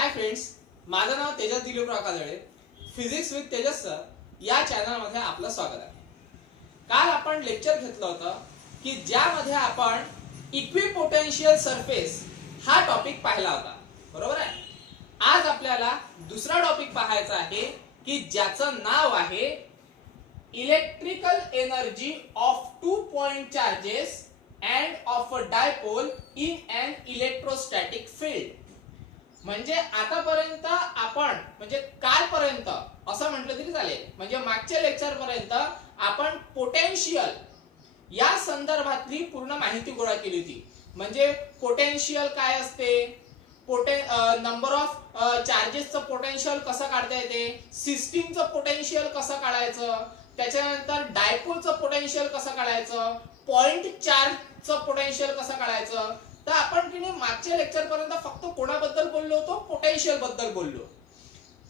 हाय friends, माझं नाव Tejas Diliprao Kajale. Physics with Tejas sir या चॅनलमध्ये आपलं स्वागत आहे. काल आपण लेक्चर घेतलं होतं की ज्यामध्ये आपण इक्विपोटेन्शियल सरफेस हा टॉपिक पाहिला होता, बरोबर आहे. आज आपल्याला दुसरा टॉपिक पाहायचा आहे की ज्याचं नाव आहे electrical energy of 2 point charges and of a dipole in an electrostatic field. म्हणजे आतापर्यंत आपण कालपर्यंत असं म्हटलं तरी चालेल, म्हणजे मागच्या लेक्चर पर्यंत आपण पोटेन्शियल या संदर्भातली पूर्ण माहिती गोळा केली होती. म्हणजे पोटेन्शियल काय असते, नंबर ऑफ चार्जेसचं पोटेन्शियल कसं काढता येते, सिस्टीमचं पोटेन्शियल कसं काढायचं, त्याच्यानंतर डायपोलचं पोटेन्शियल कसं काढायचं, पॉइंट चार्जचं पोटेन्शियल कसं काढायचं. तर आपण की नाही मागच्या लेक्चर पर्यंत फक्त कोणाबद्दल बोललो होतो, पोटेन्शियल बद्दल बोललो.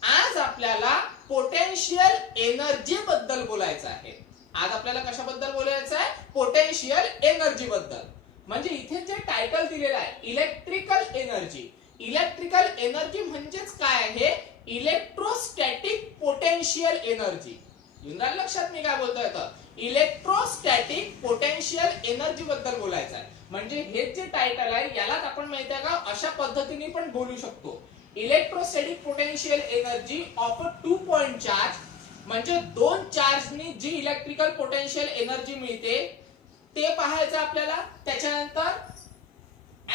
आज आपल्याला पोटेन्शियल एनर्जी बद्दल बोलायचं आहे. आज आपल्याला कशाबद्दल बोलायचं आहे, पोटेन्शियल एनर्जी बद्दल. म्हणजे इथे जे टायटल दिलेलं आहे इलेक्ट्रिकल एनर्जी. इलेक्ट्रिकल एनर्जी म्हणजेच काय आहे, इलेक्ट्रोस्टॅटिक पोटेन्शियल एनर्जी. येऊन राहिलं लक्षात मी काय बोलतोय तर इलेक्ट्रोस्टॅटिक पोटेन्शियल एनर्जी बद्दल बोलायचं आहे. म्हणजे हे जे टायटल आहे यालाच आपण माहिती आहे का अशा पद्धतीने पण बोलू शकतो, electrostatic potential energy of a 2 point charge. म्हणजे दोन चार्जनी जी इलेक्ट्रिकल पोटेन्शियल एनर्जी मिळते ते पाहायचं आपल्याला. त्याच्यानंतर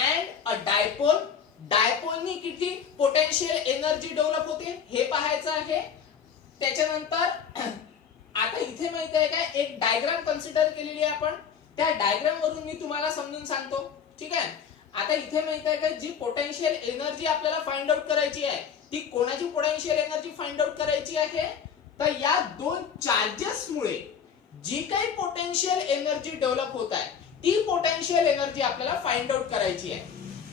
अँड अ डायपोल, डायपोलनी किती पोटेन्शियल एनर्जी डेव्हलप होते हे पाहायचं आहे. त्याच्यानंतर आता इथे माहिती आहे काय, एक डायग्राम कन्सिडर केलेली आहे आपण. त्या डायग्राम वरून मी तुम्हाला समजून सांगतो, ठीक आहे. आता इथे माहिती आहे का, जी पोटेन्शियल एनर्जी आपल्याला फाइंड आउट करायची आहे ती कोणाची पोटेन्शियल एनर्जी फाइंड आउट करायची आहे, तर या दोन चार्जेस मुळे जी काही पोटेन्शियल एनर्जी डेव्हलप होत आहे ती पोटेन्शियल एनर्जी आपल्याला फाइंड आउट करायची आहे.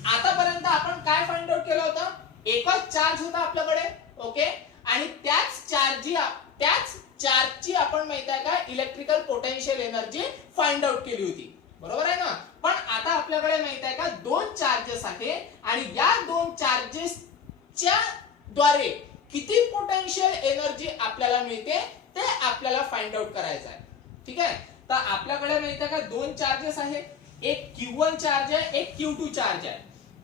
आतापर्यंत आपण काय फाइंड आउट केलं होतं, एकच चार्ज होता आपल्याकडे, ओके. आणि त्याच चार्जची आपण माहित आहे का electrical potential energy find out केली होती, बरोबर आहे ना. पण आता आपल्याकडे माहित आहे का दोन चार्जेस आहे आणि या दोन चार्जेसच्या द्वारे किती पोटेन्शियल एनर्जी आपल्याला मिळते ते आपल्याला फाइंड आउट करायचं आहे, ठीक आहे. तर आपल्याकडे माहित आहे का दोन चार्जेस आहेत, एक Q1 चार्ज आहे, एक Q2 चार्ज आहे.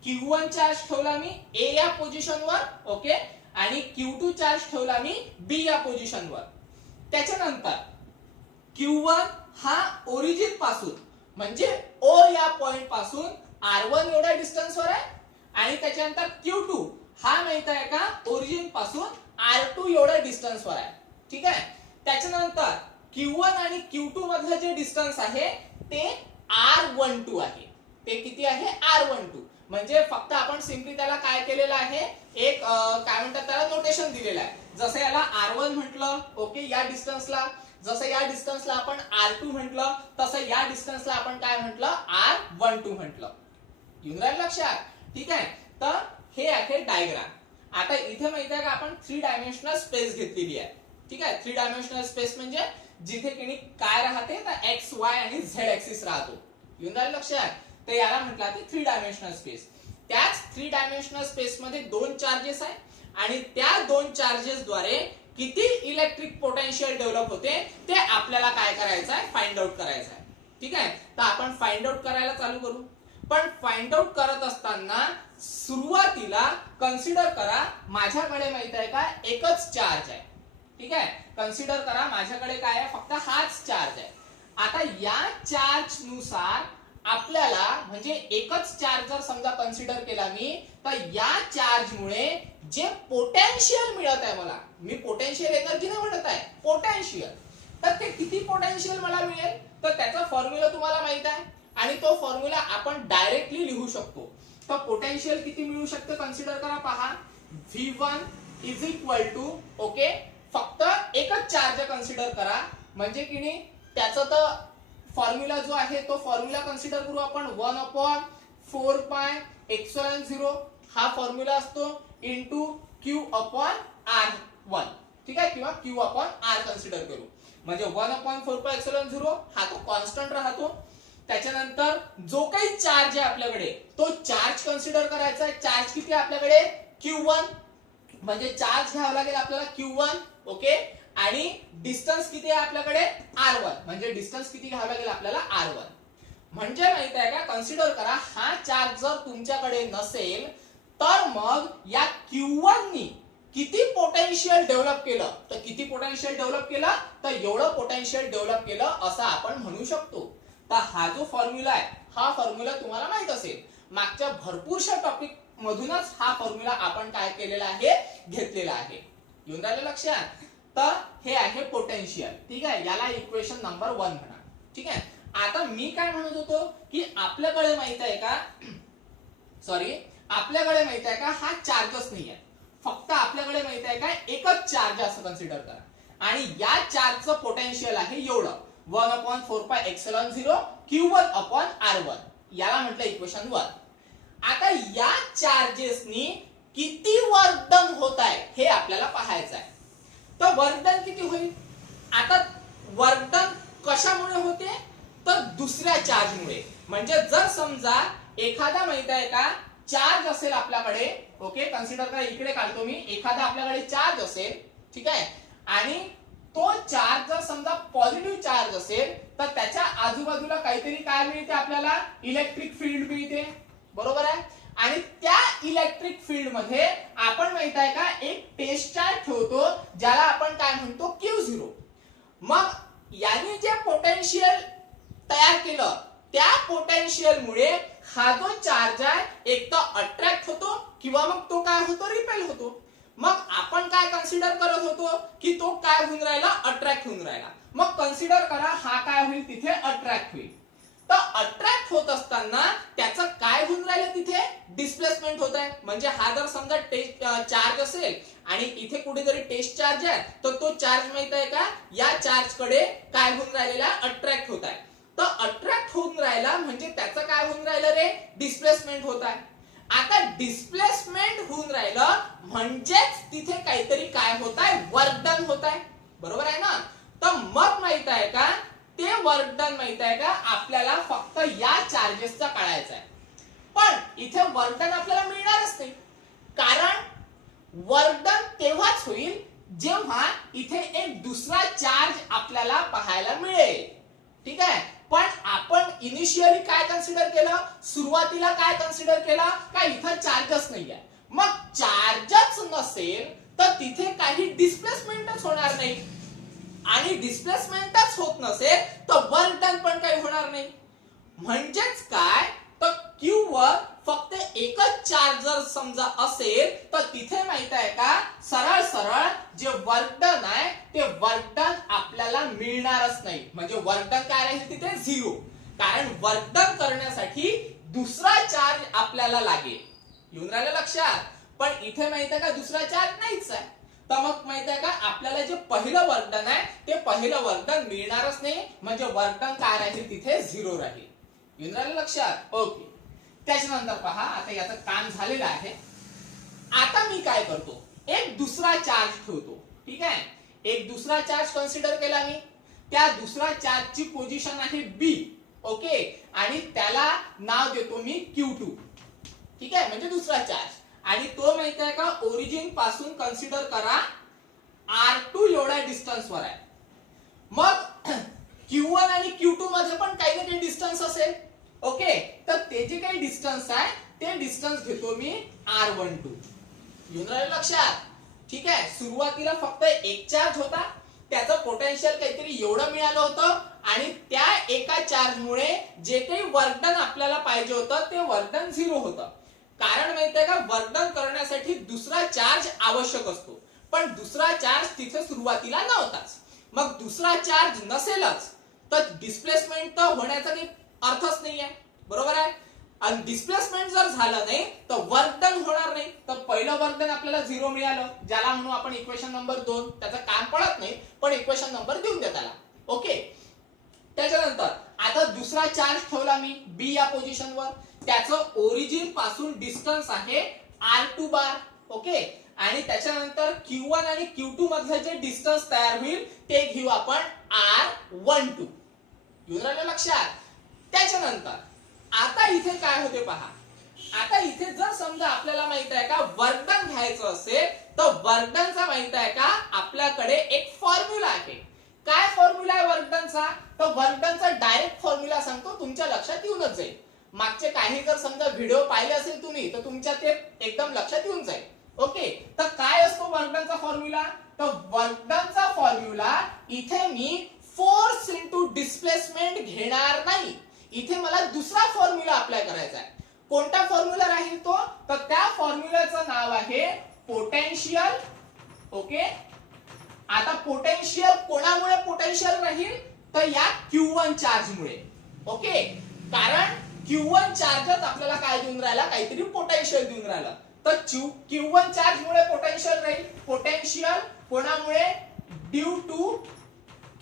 Q1 चार्ज ठेवला मी A या पोझिशनवर, ओके, आणि Q2 चार्ज ठेवला मी B या पोझिशनवर. त्याच्यानंतर Q1 हा ओरिजिन पासून म्हणजे O या पॉइंट पासून R1 एवढ्या डिस्टन्सवर आहे आणि त्याच्यानंतर Q2 हा माहित आहे का ओरिजिन पासून R2 एवढ्या डिस्टन्सवर आहे, ठीक आहे. त्याच्यानंतर Q1 आणि Q2 मधलं जे डिस्टन्स आहे ते R12 आहे. ते किती आहे, R12. म्हणजे फक्त आपण सिंपली त्याला काय केलेलं आहे, एक काय म्हणतात त्याला नोटेशन दिलेलं आहे. जसं याला R1 म्हटलं, ओके, या डिस्टन्सला, जसं या डिस्टन्सला आपण R2 म्हटलं तसं या डिस्टन्सला आपण काय म्हटलं, R12 म्हटलं. येऊन राहिलं लक्षात, ठीक आहे. तर हे आहे डायग्राम. आता इथे माहिती आहे का आपण 3 डायमेन्शनल स्पेस घेतलेली आहे, ठीक आहे. 3 डायमेन्शनल स्पेस म्हणजे जिथे की काय राहते तर एक्स वाय आणि झेड ऍक्सिस राहतो. येऊन राहिलं लक्षात, तर याला म्हटलं ते 3 डायमेन्शनल स्पेस. त्याच 3 डायमेन्शनल स्पेस मध्ये दोन चार्जेस आहे आणि त्या दोन चार्जेस द्वारे किती इलेक्ट्रिक पोटेन्शियल डेव्हलप होते ते आपल्याला काय करायचं आहे, फाइंड आउट करायचं आहे, ठीक आहे. तर आपण फाइंड आउट करायला चालू करू. पण फाइंड आउट करत असताना सुरुवातीला कन्सिडर करा माझ्याकडे माहित आहे का एकच चार्ज आहे, ठीक आहे. कन्सिडर करा माझ्याकडे काय आहे, फक्त हाच चार्ज आहे. आता या चार्ज नुसार आपल्याला म्हणजे एकच चार्ज जर समजा कन्सिडर केला मी, तर या चार्ज मुळे जे पोटेन्शियल मिळत आहे मला, मी पोटेन्शियल एनर्जी नाही म्हणत आहे, पोटेन्शियल, तर ते किती पोटेन्शियल मला मिळेल तर त्याचा फॉर्म्युला तुम्हाला माहित आहे आणि तो फॉर्म्युला आपण डायरेक्टली लिहू शकतो. तर पोटेन्शियल किती मिळू शकते कन्सिडर करा, पहा. V1 is equal to, okay, फक्त एकच चार्ज कन्सिडर करा म्हणजे की नाही त्याचा तर फॉर्म्युला जो आहे तो फॉर्म्युला कन्सिडर करू आपण. 1/4πε0 हा फॉर्म्युला असतो इंटू Q/R1, ठीक आहे, किंवा Q/R कन्सिडर करू. म्हणजे 1/4πε0 हा तो कॉन्स्टंट राहतो. त्याच्यानंतर जो काही चार्ज आहे आपल्याकडे तो चार्ज कन्सिडर करायचा आहे. चार्ज किती आहे आपल्याकडे, Q1 म्हणजे चार्ज घ्यावा लागेल आपल्याला Q1. ओके, आणि डिस्टन्स किती आहे आपल्याकडे R1 म्हणजे डिस्टन्स किती घ्यावा लागेल आपल्याला R1. म्हणजे माहित आहे का, कन्सिडर करा हा चार्ज जर तुमच्याकडे नसेल तर मग या Q1 नी किती पोटेन्शियल डेव्हलप केलं, तर किती पोटेन्शियल डेव्हलप केलं, तर एवढं पोटेन्शियल डेव्हलप केलं असं आपण म्हणू शकतो. तर हा जो फॉर्म्युला आहे हा फॉर्म्युला तुम्हाला माहित असेल, मागच्या भरपूरशा टॉपिक मधूनच हा फॉर्म्युला आपण काय केलेला आहे, घेतलेला आहे. येऊन राहिलं लक्षात. तर हे आहे पोटेन्शियल. ठीक आहे, याला इक्वेशन नंबर 1 म्हणा. ठीक आहे, आता मी काय म्हणत होतो की आपल्याकडे माहित आहे का, आपल्याकडे माहित आहे का हा चार्जच नाही आहे, फक्त आपल्याकडे माहित आहे का एकच चार्ज असं कन्सिडर करा, आणि या चार्जचं पोटेन्शियल आहे एवढं 1/4πε0 Q1/R1. याला म्हटलं इक्वेशन 1. आता या चार्जेसनी किती वर्क डन होत आहे हे आपल्याला पाहायचं आहे. तर वर्क डन किती होईल, आता वर्क डन कशामुळे होते, तर दुसऱ्या चार्जमुळे. म्हणजे जर समजा एखादा माहित आहे का चार्ज असेल आपल्याकडे, ओके कन्सिडर करा, इकडे काढतो मी, एखादा आपल्याकडे चार्ज असेल, ठीक आहे, आणि तो चार्ज जर समजा पॉझिटिव्ह चार्ज असेल तर त्याच्या आजूबाजूला काहीतरी काय मिळते आपल्याला, इलेक्ट्रिक फील्ड मिळते, बरोबर आहे. आणि त्या इलेक्ट्रिक फील्ड मध्ये आपण माहित आहे का एक टेस्ट चार्ज ठेवतो ज्याला आपण काय म्हणतो Q0. मग याने जे पोटेन्शियल तयार केलं त्या पोटेन्शियल मुळे हा जो चार्ज आहे एक तर अट्रॅक्ट होतो किंवा मग तो काय होतो, रिपेल होतो. मग आपण काय कन्सिडर करत होतो की तो काय होऊन राहिला, अट्रॅक्ट होऊन राहिला. मग कन्सिडर करा हा काय होईल, तिथे अट्रॅक्ट होईल. तर अट्रॅक्ट होत असताना त्याचं काय होऊन राहिलं, तिथे डिस्प्लेसमेंट होत आहे. म्हणजे हा जर समजा टेस्ट चार्ज असेल आणि इथे कुठेतरी टेस्ट चार्ज आहे, तर तो चार्ज माहित आहे का या चार्ज कडे काय होऊन राहिलेला, अट्रॅक्ट होत आहे. तर अट्रॅक्ट होऊन राहिला म्हणजे त्याचं काय होऊन राहिलं रे, डिस्प्लेसमेंट होत आहे. आता डिस्प्लेसमेंट होऊन राहिलं म्हणजेच तिथे काहीतरी काय होत आहे, वर्क डन होत आहे, बरोबर आहे ना. तर मग माहित आहे का ते वर्क डन माहित आहे का आपल्याला फक्त या चार्जेसचा कळायचा आहे. पण इथे वर्क डन आपल्याला मिळणारच नाही, कारण वर्क डन तेव्हाच होईल जेव्हा इथे एक दुसरा चार्ज आपल्याला पाहायला मिळेल. ठीक आहे, पण आपण इनिशियली काय कन्सिडर केलं, सुरुवातीला काय कन्सिडर केलं का इथं चार्जच नाही आहे. मग चार्जच नसेल तर तिथे काही डिस्प्लेसमेंटच होणार नाही, आणि डिस्प्लेसमेंटच होत नसेल तर वर्क डन पण काही होणार नाही. म्हणजेच काय, तर Q वर फक्त एकच चार्ज जर समजा असेल तर तिथे माहित आहे का सरळ सरळ जे वर्क डन आहे ते वर्क डन आपल्याला मिळणारच नाही. म्हणजे वर्क डन काय राहील तिथे 0, कारण वर्क डन करण्यासाठी दुसरा चार्ज आपल्याला लागेल. येऊन राहिलं लक्षात. पण इथे माहित आहे का दुसरा चार्ज नाहीच आहे, तर मग माहित आहे का आपल्याला जे पहिलं वर्क डन आहे ते पहिलं वर्क डन मिळणारच नाही. म्हणजे वर्क डन काय राहील तिथे 0 राहील. येऊन राहिलं लक्षात. ओके, त्याच्यानंतर पहा आता याचं काम झालेलं आहे. आता मी काय करतो, एक दुसरा चार्ज ठेवतो. ठीक आहे, एक दुसरा चार्ज कन्सिडर केला मी, त्या दुसरा चार्जची पोझिशन आहे B. ओके, आणि त्याला नाव देतो मी Q2. ठीक आहे, म्हणजे दुसरा चार्ज, आणि तो माहित आहे का ओरिजिन पासून कन्सिडर करा R2 एवढ्या डिस्टन्स वर आहे. मग Q1 आणि Q2 मध्ये पण काही ना काही डिस्टन्स असेल. ओके, तर ते जे काही डिस्टन्स आहे ते डिस्टन्स घेतो मी R12. येऊन राहिलं लक्षात. ठीक आहे, सुरुवातीला फक्त एक चार्ज होता, त्याचं पोटेन्शियल काहीतरी एवढं मिळालं होतं, आणि त्या एका चार्ज मुळे जे काही वर्क डन आपल्याला पाहिजे होतं ते वर्क डन 0 होतं. कारण माहितीये का वर्क डन करण्यासाठी दुसरा चार्ज आवश्यक असतो, पण दुसरा चार्ज तिथे सुरुवातीला नव्हताच. मग दुसरा चार्ज नसेलच तर डिस्प्लेसमेंट तर होण्याचा काही अर्थच नाहीये, बरोबर आहे. आणि डिस्प्लेसमेंट जर झालं नाही तर वर्क डन होणार नाही. तर पहिलं वर्क डन आपल्याला 0 मिळालं, ज्याला म्हणू आपण इक्वेशन नंबर 2. त्याचं काम पडत नाही पण इक्वेशन नंबर देऊन द्या त्याला. ओके, त्याच्यानंतर आता दुसरा चार्ज ठेवला मी B या पोझिशनवर, त्याचं ओरिजिन पासून डिस्टन्स आहे R2 बार. ओके, आणि त्याच्यानंतर Q1 आणि Q2 मधलं जे डिस्टन्स तयार होईल ते घेऊ आपण R12. येऊन राहिलं लक्षात. त्याच्यानंतर आता इथे काय होते पहा, आता इथे जर समजा आपल्याला माहित आहे का वर्क डन वर्क डनचा माहित आहे का आपल्याकडे एक फॉर्म्युला आहे. काय फॉर्म्युला आहे वर्क डनचा? तर वर्क डनचा डायरेक्ट फॉर्म्युला सांगतो, तुमच्या लक्षात येऊनच जाईल. मागचे काही जर समजा व्हिडिओ पाहिले असेल तुम्ही तर तुमच्या ते एकदम लक्षात येऊन जाईल. ओके, तर काय असतो वर्क डनचा फॉर्म्युला? तर वर्क डनचा फॉर्म्युला इथे मी फोर्स इनटू डिस्प्लेसमेंट घेणार नाही. इथे मला दुसरा फॉर्म्युला अप्लाय करायचा आहे. कोणता फॉर्म्युला राहील तो? तर त्या फॉर्म्युलाचं नाव आहे पोटेन्शियल. ओके, आता पोटेन्शियल कोणामुळे पोटेन्शियल राहील? तर या Q1 चार्ज मुळे. ओके, कारण Q1 चार्जच आपल्याला काय देऊन राहिला? काहीतरी पोटेन्शियल देऊन राहिला. तर Q1 चार्ज मुळे पोटेन्शियल राहील. पोटेन्शियल कोणामुळे? Due to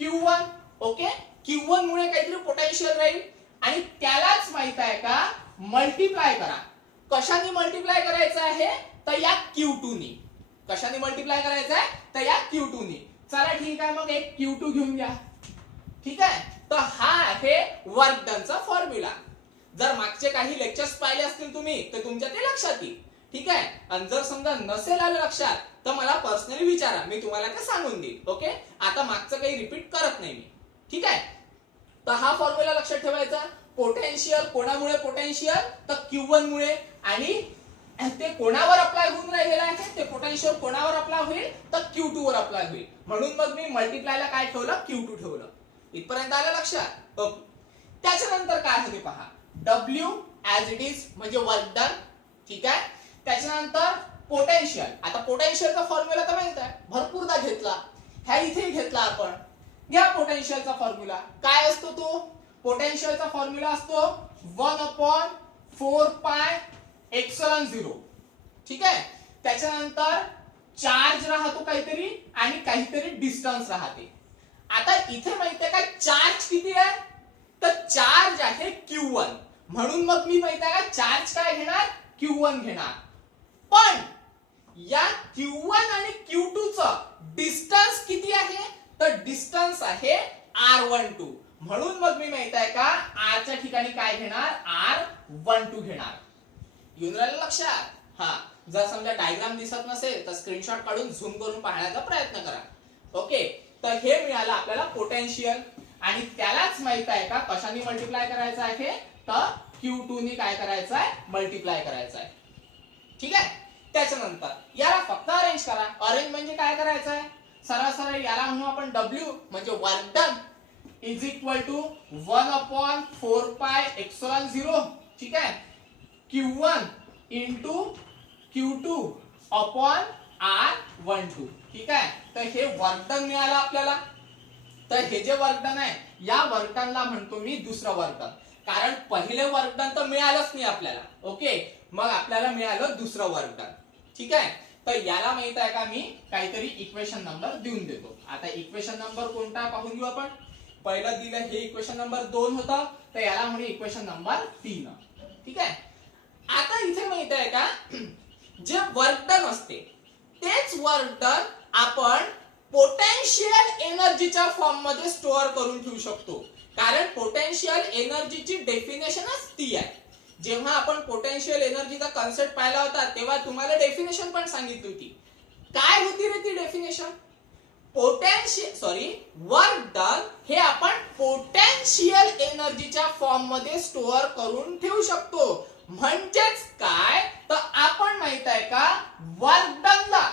Q1. Okay, Q1 मुळे काहीतरी पोटेन्शियल राहील आणि त्यालाच माहित आहे का मल्टिप्लाय करा. कशाने मल्टिप्लाय करायचं आहे? तर या Q2 नी. कशाने मल्टिप्लाय करायचं आहे? तर या Q2 नी. चला ठीक आहे, मग एक Q2 घेऊन घ्या. ठीक आहे, तर हा आहे वर्क डनचा फॉर्म्युला. जर मागचे काही लेक्चर्स पाहिले असतील तुम्ही तर तुमच्या ते लक्षात येईल. ठीक आहे, आणि जर समजा नसेल आलं लक्षात तर मला पर्सनली विचारा, मी तुम्हाला ते सांगून देईल. ओके, आता मागचं काही रिपीट करत नाही मी. ठीक आहे, तर हा फॉर्म्युला लक्षात ठेवायचा. पोटेन्शियल कोणामुळे पोटेन्शियल? तर Q1 मुळे. आणि ते कोणावर अप्लाय होऊन राहिलेलं आहे? ते पोटेन्शियल कोणावर अप्लाय होईल? तर Q2 वर अप्लाय होईल. म्हणून मग मी मल्टिप्लायला काय ठेवलं? Q2 ठेवलं. इथपर्यंत आलं लक्षात? ओके, त्याच्यानंतर काय होते पहा, W ऍज इट इज म्हणजे वर्क डन. ठीक आहे, त्याच्यानंतर पोटेन्शियल. आता पोटेन्शियलचा फॉर्म्युला तर माहित आहे, भरपूरदा घेतला. ह्या इथे घेतला आपण. घ्या पोटेन्शियलचा फॉर्म्युला. काय असतो तो? पोटेन्शियलचा फॉर्म्युला असतो 1/4 पाय एप्सिलॉन 0. ठीक आहे, त्याच्यानंतर चार्ज राहतो काहीतरी आणि काहीतरी डिस्टन्स राहते. आता इथे माहितीये का चार्ज किती आहे? तर चार्ज आहे Q1. म्हणून मग मी माहित आहे का चार्ज काय घेणार? Q1 घेणार. पण या Q1 आणि Q2 चं डिस्टन्स किती आहे? तर डिस्टन्स आहे R12. म्हणून मग मी माहित आहे का R च्या ठिकाणी काय घेणार? R12 घेणार. येऊन राहिलं लक्षात? हा, जर समजा डायग्राम दिसत नसेल तर स्क्रीनशॉट काढून झूम करून पाहण्याचा प्रयत्न करा. ओके, तर हे मिळालं आपल्याला पोटेन्शियल. आणि त्यालाच माहित आहे का कशाने मल्टिप्लाय करायचं आहे? तर Q2 नी काय करायचं आहे? मल्टिप्लाय करायचं आहे. ठीक आहे, त्याच्यानंतर याला फक्त अरेंज करा. अरेंज म्हणजे काय करायचं आहे? सरळ सरळ याला म्हणू आपण W म्हणजे work done is equal to 1/4 pi epsilon 0. ठीक आहे, Q1 into Q2 upon R12. ठीक आहे, तर हे वर्क डन मिळालं आपल्याला. तर हे जे वर्क डन आहे या वर्क डनला म्हणतो मी दुसरं वर्क डन. कारण पहिले वर्क डन तर मिळालंच नाही आपल्याला. ओके, मग आपल्याला मिळालं दुसरं वर्क डन. ठीक आहे, तर याला माहित आहे का मी काहीतरी इक्वेशन नंबर देऊन देतो. आता इक्वेशन नंबर कोणता पाहून घेऊ आपण. पहिलं दिलं हे इक्वेशन नंबर 2 होतं, तर याला म्हणू इक्वेशन नंबर 3. ठीक आहे, आता इथे माहित आहे का जे वर्क डन असते तेच वर्क डन आपण पोटेन्शियल एनर्जीच्या फॉर्म मध्ये स्टोअर करून ठेवू शकतो. कारण पोटेन्शियल एनर्जीची डेफिनेशनच ती आहे. जेव्हा आपण पोटेन्शियल एनर्जीचा कन्सेप्ट पाहिला होता तेव्हा तुम्हाला डेफिनेशन पण सांगितली होती. काय होती रे ती डेफिनेशन? वर्क डन हे आपण पोटेन्शियल एनर्जीच्या फॉर्म मध्ये स्टोअर करून ठेवू शकतो. म्हणजेच काय, तर आपण माहित आहे का वर्क डनला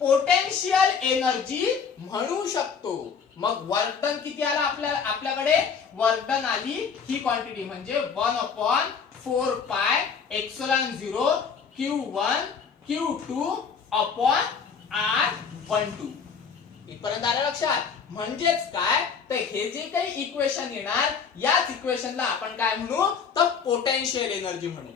पोटेन्शियल एनर्जी म्हणू शकतो. मग वर्क डन किती आला आपल्याकडे? वर्क डन आली ही क्वांटिटी म्हणजे 1/4 pi epsilon 0 Q1 Q2 upon R12. इथपर्यंत आलं लक्षात? म्हणजेच काय, तर हे जे काही इक्वेशन येणार याच इक्वेशनला आपण काय म्हणू? तर पोटेन्शियल एनर्जी म्हणू.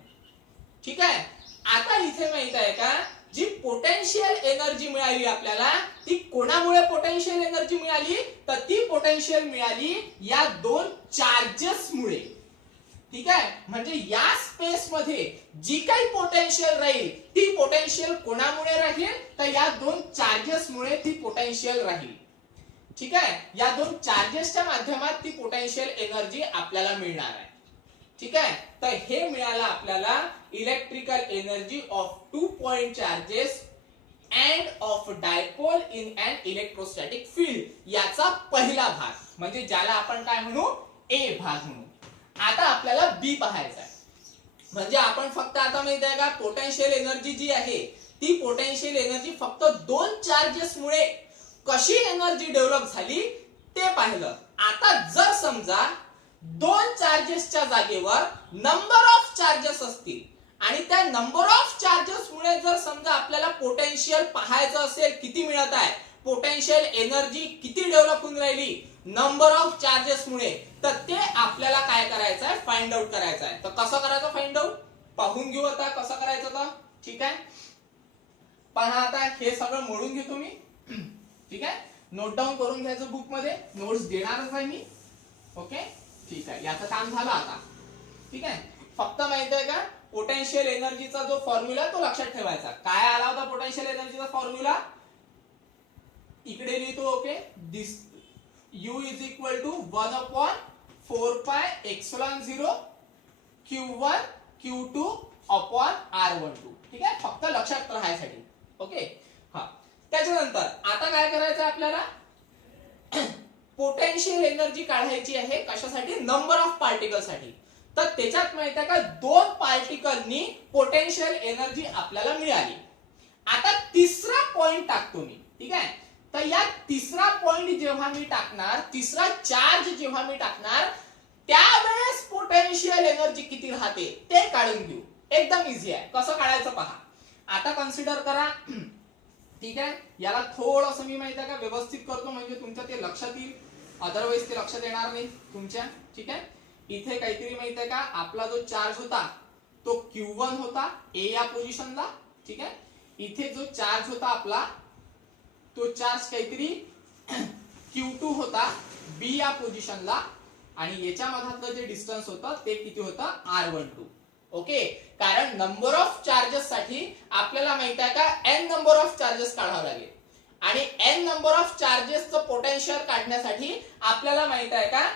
ठीक आहे, आता इथे माहित आहे का जी पोटेन्शियल एनर्जी मिळाली आपल्याला ती कोणामुळे पोटेन्शियल एनर्जी मिळाली? तर ती पोटेन्शियल मिळाली या दोन चार्जेस मुळे. ठीक आहे, म्हणजे या स्पेस मध्ये जी काही पोटेन्शियल राहील ती पोटेन्शियल कोणामुळे राहील? तर या दोन चार्जेस मुळे ती पोटेन्शियल राहील. ठीक आहे, या दोन चार्जेसच्या माध्यमात ती पोटेन्शियल एनर्जी आपल्याला मिळणार आहे. ठीक आहे, तर हे मिळालं आपल्याला electrical energy of 2 point charges and of dipole in an electrostatic field याचा पहिला भाग म्हणजे ज्याला आपण काय म्हणू ए भाग म्हणू. आता आपल्याला बी पाहायचा आहे. म्हणजे आपण फक्त आता माहिती आहे का पोटेन्शियल एनर्जी जी आहे ती पोटेन्शियल एनर्जी फक्त दोन चार्जेस मुळे कशी एनर्जी डेव्हलप झाली ते पाहिलं. आता जर समजा दोन चार्जेसच्या जागेवर नंबर ऑफ चार्जेस असतील आणि त्या नंबर ऑफ चार्जेस मुळे जर समजा आपल्याला पोटेन्शियल पाहायचं असेल किती मिळत आहे, पोटेन्शियल एनर्जी किती डेव्हलप होऊन राहिली नंबर ऑफ चार्जेस मुळे, तर ते आपल्याला काय करायचं आहे फाइंड आउट करायचं आहे. तर कसं करायचं फाइंड आउट पाहून घेऊ आता कसं करायचं. तर ठीक आहे पहा आता हे सगळं मोडून घेतो मी. ठीक आहे नोट डाऊन करून घ्यायचं बुक मध्ये, नोट्स देणारच आहे मी. ओके ठीक आहे याचं काम झालं आता. ठीक आहे फक्त माहिती आहे का पोटेन्शियल एनर्जीचा जो फॉर्म्युला तो लक्षात ठेवायचा. काय आला होता पोटेन्शियल एनर्जीचा फॉर्म्युला इकडे लिहितो. Okay this U is equal to 1/4 pi epsilon 0 Q1 Q2 upon R12. ठीक आहे फक्त लक्षात राहायसाठी. ओके हा त्याच्यानंतर आता काय करायचं आपल्याला पोटेन्शियल एनर्जी काढायची आहे कशासाठी नंबर ऑफ पार्टिकल साठी. तर त्याच्यात माहिती आहे का दोन पार्टिकलनी पोटेन्शियल एनर्जी आपल्याला मिळाली. आता तिसरा पॉइंट टाकतो मी. ठीक आहे तर या तिसरा पॉइंट जेव्हा मी टाकणार तिसरा चार्ज जेव्हा मी टाकणार त्यावेळेस पोटेन्शियल एनर्जी किती राहते ते काढून घेऊ. एकदम इझी आहे कसं काढायचं पहा. आता कन्सिडर करा. ठीक आहे याला थोडंसं मी माहिती आहे का व्यवस्थित करतो म्हणजे तुमच्या ते लक्षात येईल, अदरवाईज ते लक्षात येणार नाही तुमच्या. ठीक आहे इथे काहीतरी माहिती आहे का आपला जो चार्ज होता तो Q1 होता ए या पोझिशनला. ठीक आहे इथे जो चार्ज होता आपला तो चार्ज काहीतरी Q2 होता बी या पोझिशनला आणि याच्या मधातलं जे डिस्टन्स होतं ते किती होतं R12. ओके कारण नंबर ऑफ चार्जेस साठी आपल्याला माहित आहे का n नंबर ऑफ चार्जेस काढावं लागेल आणि n नंबर ऑफ चार्जेसचं पोटेन्शियल काढण्यासाठी आपल्याला माहित आहे का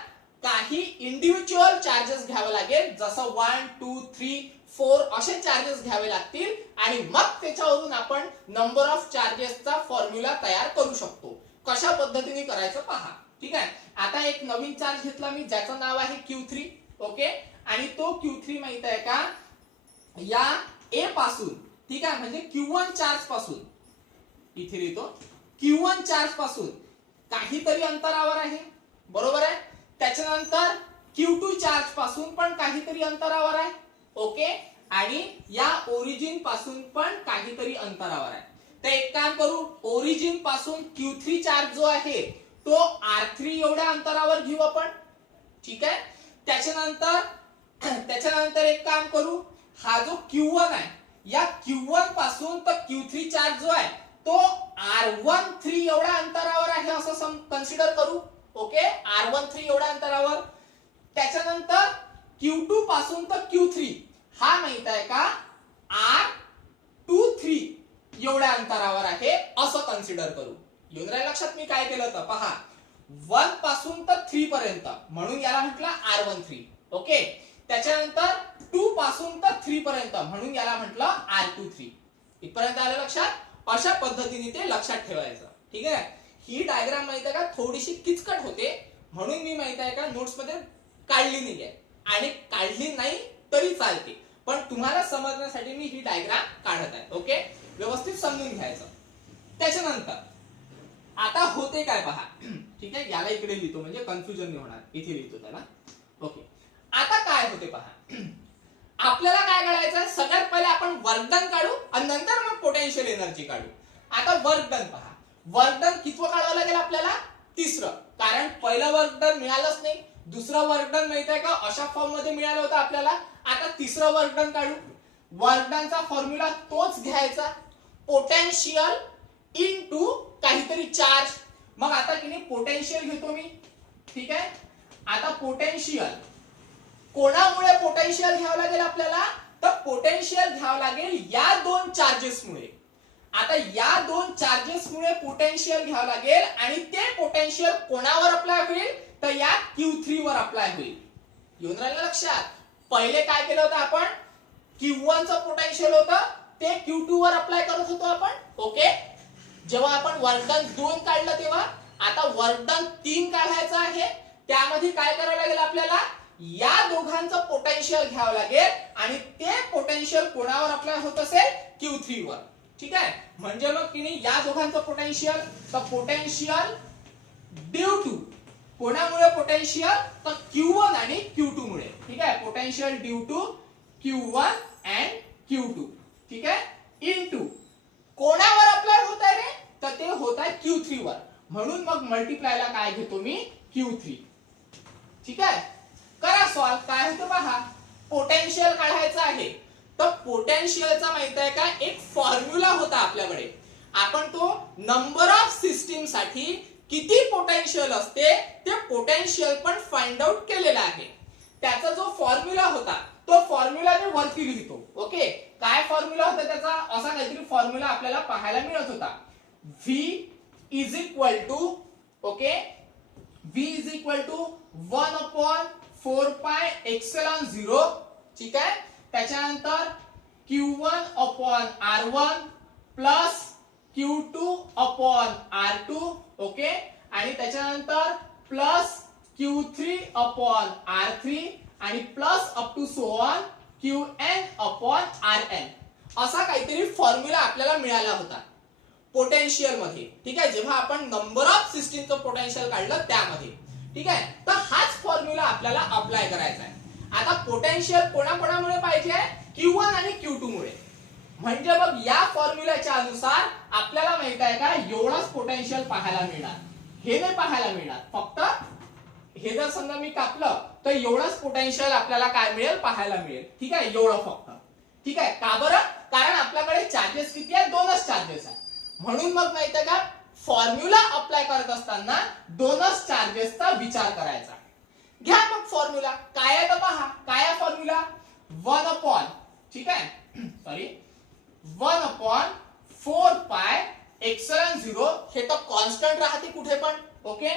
काही इंडिव्हिज्युअल चार्जेस घ्यावे लागेल जसं 1 2 3 4 असे चार्जेस घ्यावे लागतील आणि मग त्याच्यावरून आपण नंबर ऑफ चार्जेसचा फॉर्म्युला तयार करू शकतो. कशा पद्धतीने करायचं पहा. ठीक आहे आता एक नवीन चार्ज घेतला मी ज्याचं नाव आहे Q3. ओके आणि तो Q3 माहित आहे का या A पासून ठीक आहे म्हणजे Q1 चार्ज पासून इथे लिहितो Q1 चार्ज पासून काहीतरी अंतरावर आहे बरोबर आहे. त्याच्यानंतर Q2 चार्ज पासून पण काहीतरी अंतरावर आहे. ओके आणि या ओरिजिन पासून पण काहीतरी अंतरावर आहे. तर एक काम करू ओरिजिन पासून Q3 चार्ज जो आहे तो R3 एवढ्या अंतरावर घेऊ आपण. ठीक आहे त्याच्यानंतर एक काम करू हा जो Q1 आहे या Q1 पासून तर Q3 चार्ज जो आहे तो R13 एवढ्या अंतरावर आहे असं कन्सिडर करू. ओके R13 एवढ्या अंतरावर. त्याच्यानंतर Q2 पासून तर Q3 हा माहित आहे का R23 एवढ्या अंतरावर आहे असं कन्सिडर करू. येऊन राहिलं लक्षात मी काय केलं तर पहा 1 पासून तर 3 पर्यंत म्हणून याला म्हटलं R13. ओके त्याच्यानंतर 2 पासून तर 3 पर्यंत म्हणून याला म्हटलं R23. इथपर्यंत आलं लक्षात. अशा पद्धतीने ते लक्षात ठेवायचं. ठीक आहे ही डायग्राम माहिती आहे का थोडीशी किचकट होते म्हणून मी माहिती आहे का नोट्स मध्ये काढली नाही आहे आणि काढली नाही तरी चालते पण तुम्हाला समजण्यासाठी मी ही डायग्राम काढत आहे. ओके व्यवस्थित समजून घ्यायचं. त्याच्यानंतर आता होते काय पहा. ठीक आहे याला इकडे लिहितो म्हणजे कन्फ्युजन नाही होणार. इथे लिहितो त्याला. ओके आता काय होते पहा आपल्याला काय काढायचं सगळ्यात पहिले आपण वर्क डन काढू आणि नंतर मग पोटेन्शियल एनर्जी काढू. आता वर्क डन पहा वर्क डन कितवं काढावं लागेल आपल्याला तिसरं कारण पहिलं वर्क डन मिळालंच नाही. दुसरं वर्क डन माहित आहे का अशा फॉर्म मध्ये मिळालं होतं आपल्याला. आता तिसरं वर्क डन काढू. वर्क डनचा फॉर्म्युला तोच घ्यायचा पोटेन्शियल इनटू काहीतरी चार्ज. मग आता की नाही पोटेन्शियल घेतो मी. ठीक आहे आता पोटेन्शियल कोणामुळे पोटेन्शियल घ्यावं लागेल आपल्याला तर पोटेन्शियल घ्यावं लागेल या दोन चार्जेस मुळे. आता या दोन चार्जेस मुळे पोटेन्शियल घ्यावं लागेल आणि ते पोटेन्शियल कोणावर अप्लाय होईल तर या Q3 वर अप्लाय होईल. येऊन राहिलं लक्षात. पहिले काय केलं होतं आपण Q1 चं पोटेन्शियल होतं ते Q2 वर अप्लाय करत होतो आपण. ओके, जेव्हा आपण वर्क डन 2 काढलं तेव्हा. आता वर्क डन 3 काढायचं आहे. त्यामध्ये काय करावं लागेल आपल्याला, या दोघांचं पोटेन्शियल घ्यावं लागेल आणि ते पोटेन्शियल कोणावर अप्लाय होत असेल, Q3 वर. ठीक आहे, म्हणजे मग की नाही या दोघांचं पोटेन्शियल, तर पोटेन्शियल ड्यू टू कोणामुळे पोटेन्शियल, तर Q1 आणि Q2 मुळे. ठीक आहे, potential due to Q1 and Q2. ठीक आहे, इनटू कोणावर अप्लाय होत आहे रे, तर ते होत आहे Q3 वर. म्हणून मग मल्टिप्लायला काय घेतो मी, Q3. ठीक आहे, करा सॉल्व. काय होतं पहा, पोटेन्शियल काढायचं आहे. तर पोटेन्शियलचा माहित आहे का, एक फॉर्म्युला होता आपल्याकडे. आपण तो नंबर ऑफ सिस्टीम साठी किती पोटेन्शियल असते ते पोटेन्शियल पण फाइंड आउट केलेला आहे. त्याचा जो फॉर्म्युला होता तो फॉर्म्युला मी वरती लिहितो. ओके, काय फॉर्म्युला होता त्याचा, असा काहीतरी फॉर्म्युला आपल्याला पाहायला मिळत होता. V is equal to, okay, V is equal to 1/4 pi epsilon 0. ठीक आहे, त्याच्यानंतर Q1/R1 प्लस Q2/R2. ओके, आणि त्याच्यानंतर प्लस Q3/R3 आणि plus up to so on Qn/Rn. असा काहीतरी फॉर्म्युला आपल्याला मिळाला होता पोटेन्शियल मध्ये. ठीक आहे, जेव्हा आपण नंबर ऑफ सिस्टीमचं पोटेन्शियल काढलं त्यामध्ये. ठीक आहे, तर हाच फॉर्म्युला आपल्याला अप्लाय करायचा आहे. आता पोटेन्शियल कोणाकोणामुळे पाहिजे, Q1 आणि Q2 मुळे. म्हणजे मग या फॉर्म्युल्याच्या अनुसार आपल्याला माहित आहे का, एवढाच पोटेन्शियल पाहायला मिळणार, हे नाही पाहायला मिळणार. फक्त हे जर समजा मी कापलं तर एवढंच पोटेन्शियल आपल्याला काय मिळेल, पाहायला मिळेल. ठीक आहे, एवढं फक्त. ठीक आहे, का बरं, कारण आपल्याकडे चार्जेस किती आहेत, 2च चार्जेस आहेत. म्हणून मग माहित आहे का, फॉर्म्युला अप्लाय करत असताना 2च चार्जेसचा विचार करायचा. घ्या मग फॉर्म्युला. काय आहे तर पहा, काय आहे फॉर्म्युला, 1/, ठीक आहे, सॉरी 1/4 पाय एप्सिलॉन 0. हे तर कॉन्स्टंट राहते कुठे पण. ओके,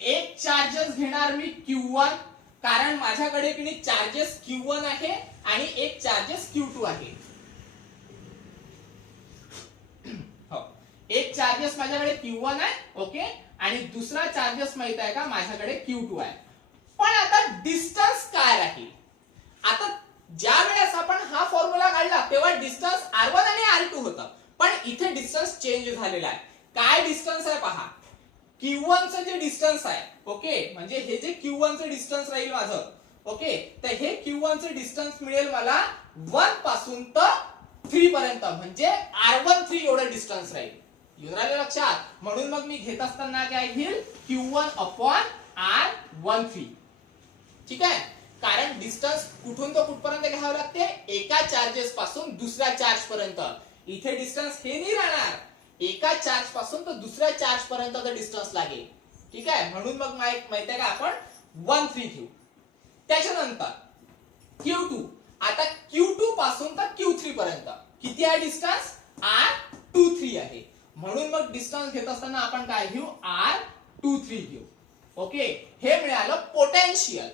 एक चार्जेस घेणार मी Q1, कारण माझ्याकडे की नाही चार्जेस Q1 आहे आणि एक चार्जेस Q2 आहे. हो, एक चार्जेस माझ्याकडे Q1 आहे. ओके, आणि दुसरा चार्जेस माहित आहे का, माझ्याकडे Q2 आहे. पण आता डिस्टन्स काय राहील, आता ज्या वेळेस आपण हा फॉर्म्युला काढला तेव्हा डिस्टन्स R1 आणि R2 होतं, पण इथे डिस्टन्स चेंज झालेला आहे. काय डिस्टन्स आहे पहा, Q1 चं जे डिस्टन्स आहे. ओके, म्हणजे हे जे Q1 चं डिस्टन्स राहील माझं. ओके, तर हे Q1 चं डिस्टन्स मिळेल मला 1 पासून तर 3 पर्यंत, म्हणजे R13 एवढं डिस्टन्स राहील. येऊन राहिलं लक्षात. म्हणून मग मी घेत असताना काय घेईल, Q1/R13. ठीक आहे, कारण डिस्टन्स कुठून तर कुठपर्यंत घ्यावं लागते, एका चार्जेस पासून दुसऱ्या चार्ज पर्यंत. इथे डिस्टन्स हे नाही राहणार, एका चार्ज पासून तर दुसऱ्या चार्ज पर्यंतचा डिस्टन्स लागेल. ठीक आहे, म्हणून मग माहित आहे का आपण 13 घेऊ. त्याच्यानंतर Q2, आता Q2 पासून तर Q3 पर्यंत किती आहे डिस्टन्स, R23 आहे. म्हणून मग डिस्टन्स घेत असताना आपण काय घेऊ, R23 घेऊ. ओके, हे मिळालं पोटेन्शियल.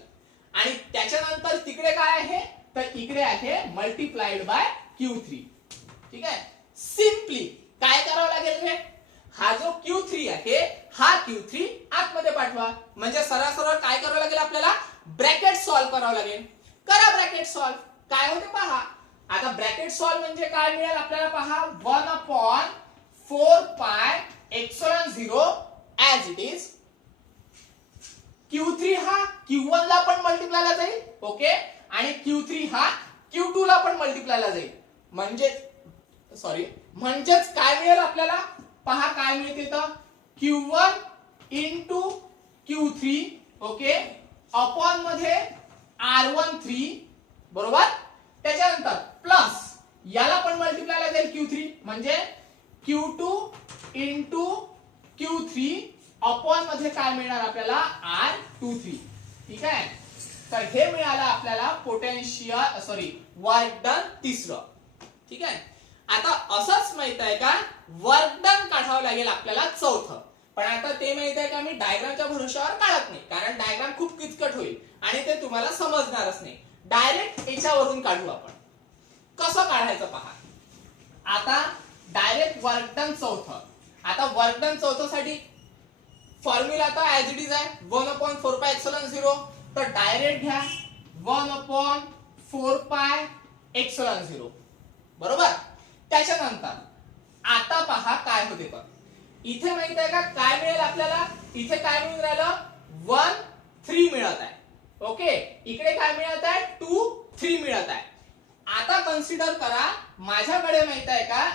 आणि त्याच्यानंतर तिकडे काय आहे, तर इकडे आहे मल्टिप्लाइड बाय Q3. ठीक आहे, सिम्पली काय करावं लागेल रे, हा जो Q3 आहे हा Q3 आतमध्ये पाठवा. म्हणजे सरळ सरळ काय करावं लागेल आपल्याला, ब्रॅकेट सॉल्व करावं लागेल. करा ब्रॅकेट सॉल्व. काय होते पहा, आता ब्रॅकेट सॉल्व म्हणजे काय मिळेल आपल्याला पहा, 1/4 pi epsilon 0 as it is. Q3 हा Q1 ला पण मल्टिप्लायला जाईल. ओके, आणि Q3 हा Q2 ला पण मल्टिप्लायला जाईल. म्हणजेच काय मिळेल आपल्याला पहा, काय मिळते तर Q1 into Q3. Okay, upon मध्ये R13 बरोबर. त्याच्यानंतर प्लस याला पण मल्टिप्लायला जाईल Q3, म्हणजे Q2 इंटू Q3 अपॉन मध्ये काय मिळणार आपल्याला, R23. ठीक आहे, तर हे मिळालं आपल्याला पोटेन्शियल, सॉरी वर्क डन तिसरं. ठीक आहे, आता असंच माहित आहे का, वर्क डन काढावं लागेल आपल्याला चौथं. पण आता ते माहित आहे का, मी डायग्रामच्या भरोशावर काढत नाही, कारण डायग्राम खूप किचकट होईल आणि ते तुम्हाला समजणारच नाही. डायरेक्ट याच्यावरून काढू आपण. कसं काढायचं पहा. वर्क डन चौथं. आता वर्क डन चौथं साठी फॉर्म्युला आता ऍज इट इज आहे 1/4πε0. तर डायरेक्ट घ्या 1/4πε0. बरोबर. त्याच्यानंतर आता पहा काय होते तर इथे माहित आहे का काय मिळेल आपल्याला. इथे काय मिळून राहिलं 1 3 मिळत आहे. ओके. इकडे काय मिळत आहे 2 3 मिळत आहे. आता कन्सिडर करा माझ्याकडे माहित आहे का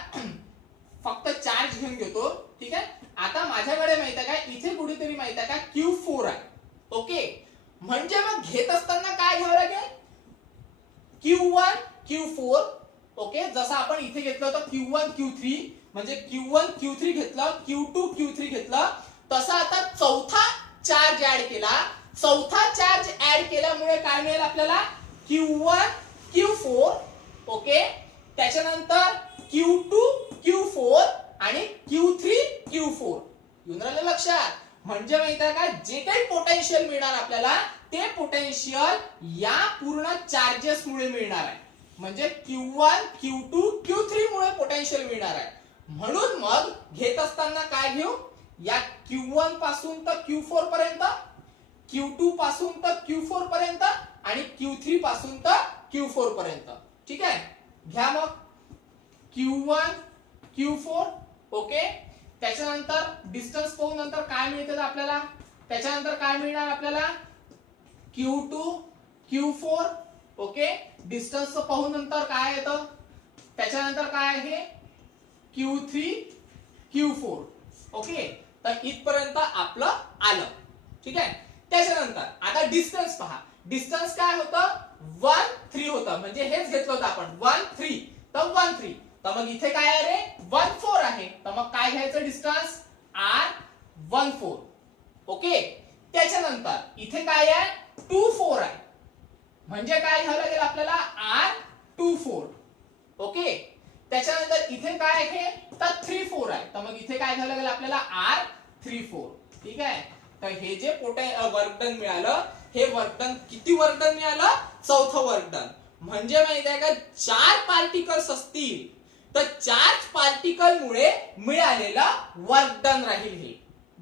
फक्त चार्ज घेऊन घेतो. ठीक आहे. आता माझ्याकडे माहित आहे का इथे कुठेतरी माहित आहे का Q4 आहे. ओके. म्हणजे मग घेत असताना काय घ्यावं लागेल Q1 Q4. ओके. जसं आपण इथे घेतलं होतं Q1 Q3 म्हणजे Q1 Q3 घेतलं Q2 Q3 घेतलं. तसं आता चौथा चार्ज ऍड केला. चौथा चार्ज ऍड केल्यामुळे काय मिळेल आपल्याला Q1 Q4. ओके. त्याच्यानंतर Q2 Q4 आणि Q3 Q4. येऊन राहिलं लक्षात. म्हणजे माहित आहे का जे काही पोटेन्शियल मिळणार आपल्याला ते पोटेन्शियल या पूर्ण चार्जेस मुळे मिळणार आहे. म्हणजे Q1 Q2 Q3 मुळे पोटेन्शियल मिळणार आहे. म्हणून मग घेत असताना काय घेऊ या Q1 पासून तर Q4 पर्यंत, Q2 पासून तर Q4 पर्यंत आणि Q3 पासून तर Q4 पर्यंत. ठीक आहे. घ्या मग Q1 Q4. ओके. त्याच्यानंतर डिस्टन्स पाहून नंतर काय मिळते आपल्याला. त्याच्यानंतर काय मिळणार आपल्याला Q2 Q4. ओके. डिस्टन्स पाहून नंतर काय येतं त्याच्यानंतर काय आहे Q3 Q4. ओके. तर इथपर्यंत आपलं आलं. ठीक आहे. त्याच्यानंतर आता डिस्टन्स पहा. डिस्टन्स काय होतं 1 3 होतं. म्हणजे हेच घेतलं होतं आपण 1 3. तर 1 3. तर मग इथे काय आहे रे 1 4 आहे. तर मग काय घ्यायचं डिस्टन्स R14. ओके. त्याच्यानंतर इथे काय आहे 2 4 आहे. म्हणजे काय घ्यावं लागेल आपल्याला R24. ओके. त्याच्यानंतर इथे काय आहे तर 3 4 आहे. तर मग इथे काय घ्यावं लागेल आपल्याला R34. ठीक आहे. तर हे जे वर्कडन मिळालं हे वर्कडन किती वर्कडन मिळालं चौथं वर्कडन. म्हणजे माहित आहे का 4 पार्टिकल्स असतील तर चार्ज पार्टिकल मुळे मिळालेला वर्क डन राहील हे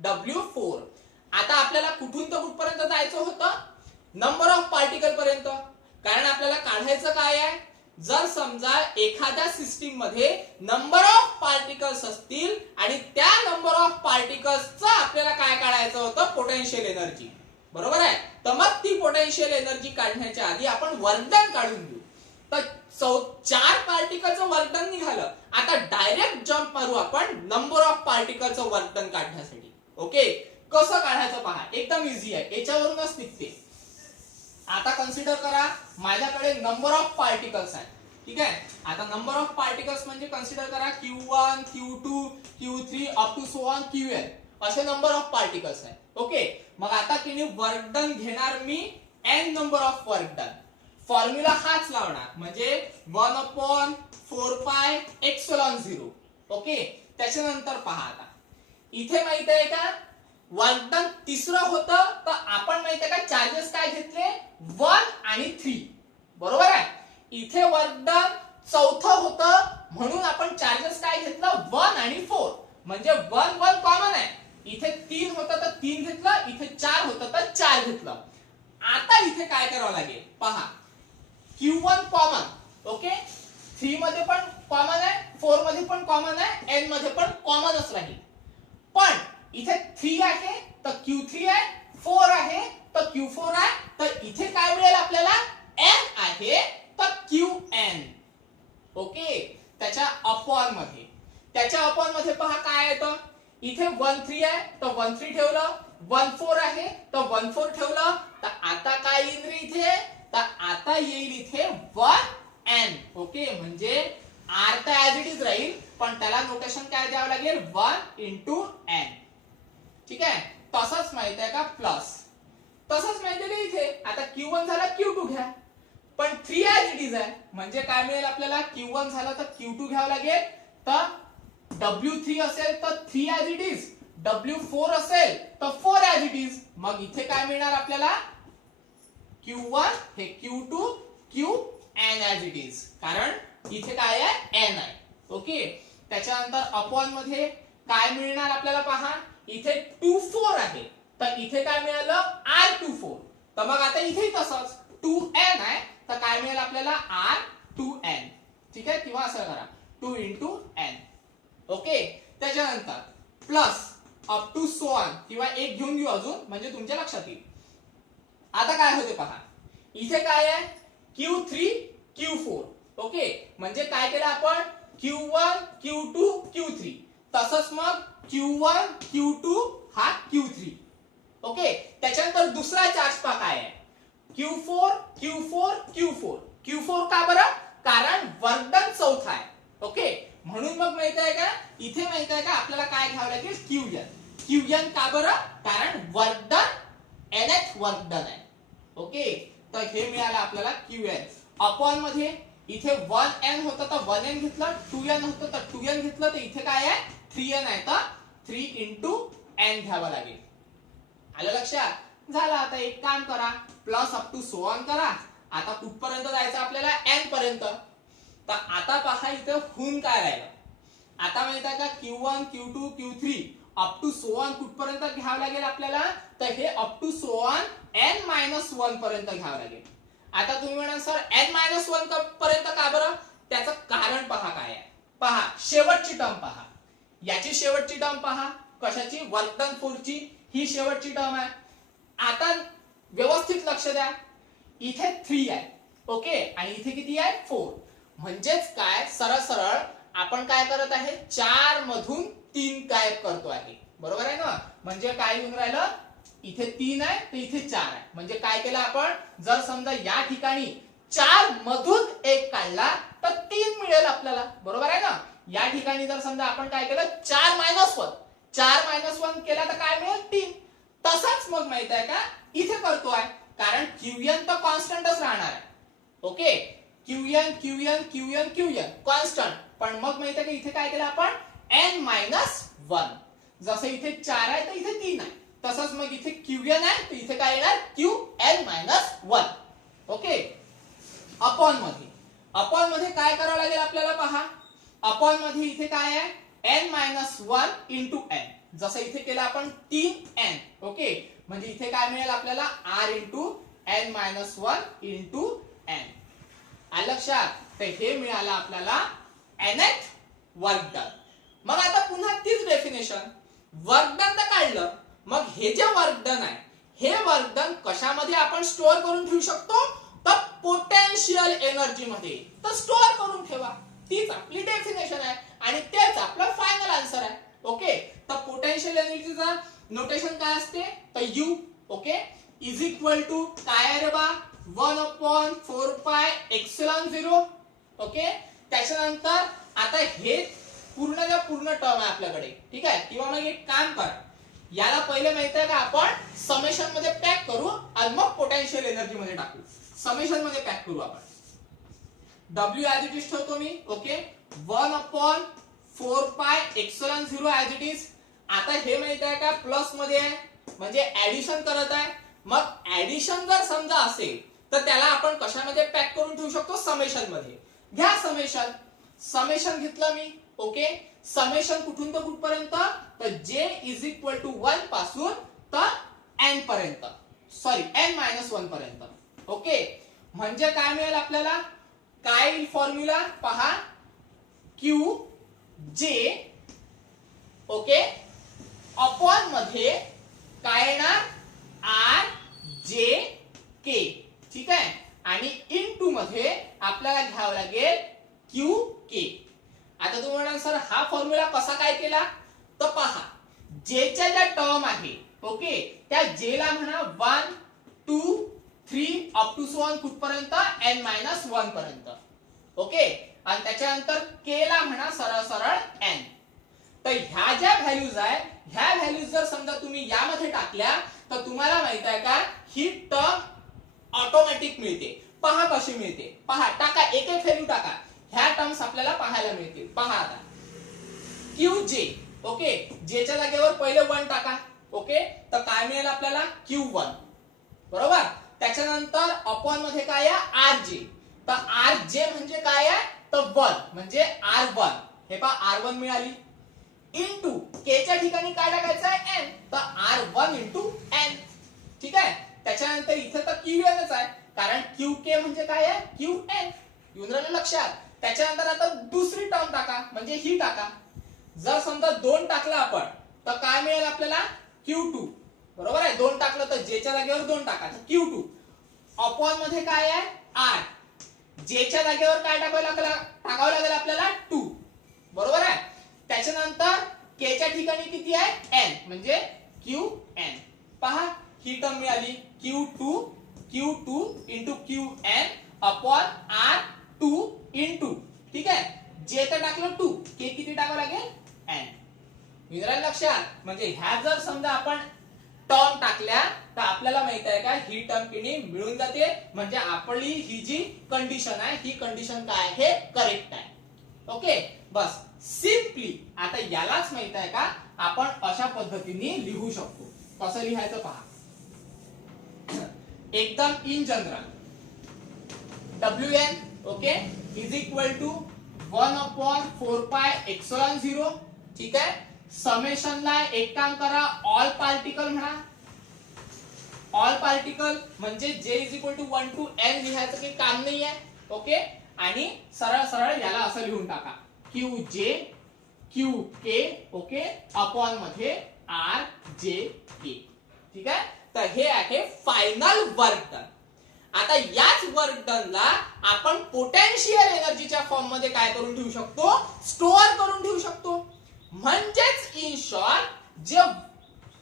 W4. आता आपल्याला कुठून तर कुठपर्यंत जायचं होतं नंबर ऑफ पार्टिकल पर्यंत. कारण आपल्याला काढायचं काय आहे जर समजा एखाद्या सिस्टीम मध्ये नंबर ऑफ पार्टिकल्स असतील आणि त्या नंबर ऑफ पार्टिकल्सचं आपल्याला काय काढायचं होतं पोटेन्शियल एनर्जी. बरोबर आहे. तर मग ती पोटेन्शियल एनर्जी काढण्याच्या आधी आपण वर्क डन काढून घेऊ. तर 4 पार्टिकलचं वर्क डन निघालं. आता डायरेक्ट जम्प मारू आपण नंबर ऑफ पार्टिकलचं वर्क डन काढण्यासाठी. ओके. कसं काढायचं पहा एकदम इझी आहे. याच्यावरूनच निघते. आता कन्सिडर करा माझ्याकडे नंबर ऑफ पार्टिकल्स आहे. ठीक आहे. आता नंबर ऑफ पार्टिकल्स म्हणजे कन्सिडर करा Q1 Q2 Q3 up to so on Qn असे नंबर ऑफ पार्टिकल्स आहे. ओके. मग आता की वर्क डन घेणार मी n number of work done. Formula हाच लावणार म्हणजे 1/4πε0. ओके. त्याच्यानंतर पहा आता इथे माहित आहे का वर्क डन तिसरं होतं तर आपण माहित आहे का चार्जेस काय घेतले 1 आणि 3. बरोबर आहे. इथे वर्क डन चौथं होतं म्हणून आपण चार्जेस काय घेतलं 1 आणि 4. म्हणजे 1 1 कॉमन आहे. इथे 3 होतं तर 3 घेतलं. इथे 4 होतं तर 4 घेतलं. आता इथे काय करावं लागेल पहा Q1 कॉमन. ओके. 3 मध्ये पण कॉमन आहे 4 मध्ये पण कॉमन आहे n मध्ये पण कॉमनच राहील. पण इथे 3 आहे तर Q3 आहे 4 आहे तर Q4 आहे. तर इथे काय मिळेल आपल्याला n आहे तर Qn. ओके. त्याच्या अपॉन मध्ये पहा काय येतं इथे 1 3 आहे तर 1 3 ठेवलं. 1 4 आहे तर 1 4 ठेवलं. तर आता काय येईल रे इथे तर आता येईल इथे 1n. ओके. म्हणजे r तर ऍज इट इज राहील पण त्याला नोटेशन काय द्यावं लागेल 1 into n. ठीक आहे. तसंच माहित आहे का प्लस तसंच माहिती आहे इथे. आता Q1 झाला Q2 घ्या पण 3 ऍज इट इज आहे. म्हणजे काय मिळेल आपल्याला Q1 झाला तर Q2 घ्यावं लागेल. तर W3 असेल तर 3 ऍज इट इज. W4 असेल तर 4 ऍज इट इज. मग इथे काय मिळणार आपल्याला Q1 हे Q2 Qn as it is. कारण इथे काय आहे n आहे. ओके. त्याच्यानंतर अपॉन मध्ये काय मिळणार आपल्याला पहा, इथे 24 आहे तर इथे काय मिळालं R24. तर मग आता इथे तसंच 2n आहे तर काय मिळेल आपल्याला R2n. ठीक आहे, किंवा असं करा 2 into n. ओके, त्याच्यानंतर plus up to so on किंवा एक घेऊन घेऊ अजून म्हणजे तुमच्या लक्षात येईल. आता काय होते पहा, इथे काय आहे Q3 Q4. ओके, म्हणजे काय केलं आपण Q1 Q2 Q3, तसंच मग Q1 Q2 हा Q3. ओके, त्याच्यानंतर दुसरा चार्ज पहा काय आहे Q4 Q4 Q4. Q4 का बरं, कारण वर्क डन चौथा आहे. ओके, म्हणून मग माहित आहे का इथे माहित आहे का आपल्याला काय घ्यावं लागेल Qn का बरं, कारण work done nth work done आहे. ओके, तर हे मिळालं आपल्याला Qn. अपॉन मध्ये इथे 1n होतं तर 1n घेतलं, 2n होतं तर 2n घेतलं, तर इथे काय आहे 3n आहे तर 3 into n घ्यावं लागेल. आलं लक्षात? झालं. आता एक काम करा, plus up to so on करा. आता कुठपर्यंत जायचं आपल्याला n पर्यंत. तर आता पहा इथे होऊन काय राहिलं, आता माहित आहे का Q1 Q2 Q3 up to so on कुठपर्यंत घ्यावं लागेल आपल्याला, तर हे up to so on n-1 पर्यंत घ्यावं लागेल. आता तुम्ही म्हणाल सर n-1 पर्यंत का बरं, त्याचं कारण पहा काय आहे. पहा शेवटची टर्म पहा, याची शेवटची टर्म पहा, कशाची, वर्क डन 4 ची ही शेवटची टर्म आहे. आता व्यवस्थित लक्ष द्या, इथे 3 आहे. ओके, आणि इथे किती आहे 4. म्हणजेच काय, सरळ सरळ आपण काय करत आहे 4 मधून 3 गायब करतो आहे. बरोबर आहे ना, म्हणजे काय येऊन राहिलं, इथे 3 आहे तर इथे 4 आहे. म्हणजे काय केलं आपण, जर समजा या ठिकाणी 4 मधून 1 काढला तर 3 मिळेल आपल्याला. बरोबर आहे ना, या ठिकाणी जर समजा आपण काय केलं 4-1 केला तर काय मिळेल 3. तसाच मग माहित आहे का इथे करतोय, कारण Qn तर कॉन्स्टंटच राहणार आहे. ओके, Qn कॉन्स्टंट, पण मग माहित आहे का इथे काय केलं आपण n-1. जसं इथे 4 आहे तर इथे 3 आहे, तसंच मग इथे Qn आहे तर इथे काय येणार Qn-1. ओके, अपॉन मध्ये काय करावं लागेल आपल्याला पहा, अपॉन मध्ये इथे काय आहे n-1 into n. जसं इथे केलं आपण 3n. ओके, म्हणजे इथे काय मिळेल आपल्याला r into n-1 into n. आलं लक्षात? तर हे मिळालं आपल्याला nth वर्क डन. मग आता पुन्हा तीच डेफिनेशन, वर्क डन तर काढलं, मग हे जे वर्क डन आहे हे वर्क डन कशामध्ये आपण स्टोअर करून ठेवू शकतो, तर पोटेन्शियल एनर्जी मध्ये तर स्टोअर करून ठेवा. तीच आपली डेफिनेशन आहे आणि तेच आपलं फायनल आन्सर आहे. ओके, तर पोटेन्शियल एनर्जीचा नोटेशन काय असते, तर U. Okay, is equal to काय आहे रे बा 1/4πε0. ओके, त्याच्यानंतर आता हे पूर्ण टर्म आहे आपल्याकडे. ठीक आहे, किंवा मग एक काम करा, याला पहिले माहित आहे का आपण समेशन मध्ये पॅक करू आणि मग पोटेन्शियल एनर्जी मध्ये टाकू. समेशन मध्ये पॅक करू आपण. W ऍज इट इज ठेवतो मी. Okay, 1/4πε0 as it is. आता हे माहित आहे का प्लस मध्ये आहे म्हणजे ऍडिशन करत आहे. मग ऍडिशन जर समजा असेल तर त्याला आपण कशामध्ये पॅक करून ठेवू शकतो, समेशन मध्ये. घ्या समेशन घेतलं मी. ओके, समेशन कुठून तर कुठपर्यंत, तर j इज इक्वल टू 1 पासून तर n पर्यंत, सॉरी n-1 पर्यंत. ओके, म्हणजे काय मिळेल आपल्याला, काय फॉर्म्युला पहा Qj. ओके, अपॉन मध्ये काय येणार Rjk. ठीक आहे, आणि इनटू मध्ये आपल्याला घ्यावं लागेल Qk. आता तुम्ही म्हणाल सर हा फॉर्म्युला कसा काय केला, तर पहा J च्या ज्या टर्म आहे ओके त्या J ला म्हणा 1 2 3 अप टू सो ऑन कुठपर्यंत n-1 पर्यंत. ओके, आणि त्याच्यानंतर K ला म्हणा सरळ सरळ n. तर ह्या ज्या व्हॅल्यूज आहे ह्या व्हॅल्यूज जर समजा तुम्ही यामध्ये टाकल्या तर तुम्हाला माहित आहे का ही टर्म ऑटोमॅटिक मिळते. पहा कशी मिळते, पहा टाका एक एक व्हॅल्यू टाका, ह्या टर्म्स आपल्याला पाहायला मिळतील. पहा आता Qj. ओके, J च्या जागेवर पहिले 1 टाका. ओके, तर काय मिळेल आपल्याला Q1. बरोबर, त्याच्यानंतर अपॉन मध्ये काय आहे Rj. तर Rj म्हणजे काय आहे तर 1 म्हणजे R1. हे पहा R1 मिळाली इंटू के च्या ठिकाणी काय टाकायचं आहे n, तर R1 इंटू n. ठीक आहे. त्याच्यानंतर इथे तर QNच आहे कारण QK म्हणजे काय आहे QN. येऊन राहिलं लक्षात. त्याच्यानंतर आता दुसरी टर्म टाका म्हणजे ही टाका. जर समजा 2 टाकला आपण तर काय मिळेल आपल्याला Q2. बरोबर आहे. 2 टाकलं तर J च्या जागेवर 2 टाकायचं Q2 अपॉन मध्ये काय आहे R. J च्या जागेवर काय टाकावं लागेल आपल्याला 2. बरोबर आहे. त्याच्यानंतर K च्या ठिकाणी किती आहे N म्हणजे QN. पहा ही टर्म मिळाली Q2 into QN upon R2 into. ठीक आहे. J तर टाकलं 2, K किती टाकावं लागेल N. मित्रांनो लक्षात. म्हणजे ह्या जर समजा आपण टर्म टाकल्या तर आपल्याला माहित आहे का ही टर्म किणी मिळून जाते. म्हणजे आपली ही जी कंडिशन आहे ही कंडिशन काय आहे करेक्ट आहे. ओके बस सिम्पली. आता यालाच माहित आहे का आपण अशा पद्धतीने लिहू शकतो. कसं लिहायचं पहा. एकदम in general Wn okay is equal to 1 upon 4 pi epsilon 0. ठीक आहे. समेशनला एक काम करा ऑल पार्टिकल म्हणा. ऑल पार्टिकल म्हणजे J is equal to 1 to n लिहायचं काही काम नाही आहे. ओके आणि सरळ सरळ याला असं लिहून टाका QJ QK ओके अपॉन मध्ये RJK. ठीक आहे. तर हे आहे फायनल वर्क डन. आता याच वर्क डनला आपण पोटेन्शियल एनर्जीच्या फॉर्म मध्ये काय करून ठेवू शकतो स्टोअर करून ठेवू शकतो. म्हणजेच इन शॉर्ट जे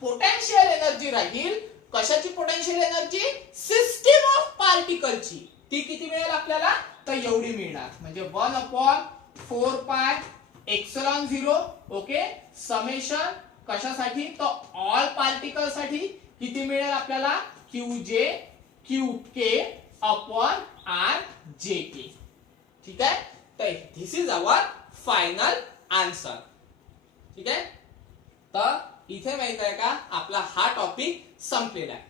पोटेन्शियल एनर्जी राहील कशाची पोटेन्शियल एनर्जी सिस्टीम ऑफ पार्टिकलची ती किती मिळेल आपल्याला तर एवढी मिळणार. म्हणजे 1 upon 4 pi epsilon 0 okay summation कशासाठी तर ऑल पार्टिकल साठी किती मिळेल आपल्याला QJ QK अपॉन RJK. ठीक आहे. तर दिस इज आवर फायनल आन्सर. ठीक आहे. तर इथे माहित आहे का आपला हा टॉपिक संपलेला आहे.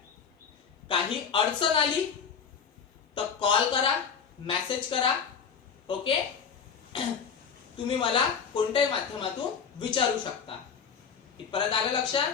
काही अडचण आली तर कॉल करा मेसेज करा. ओके तुम्ही मला कोणत्याही माध्यमातून विचारू शकता. इथपर्यंत आलं लक्षात.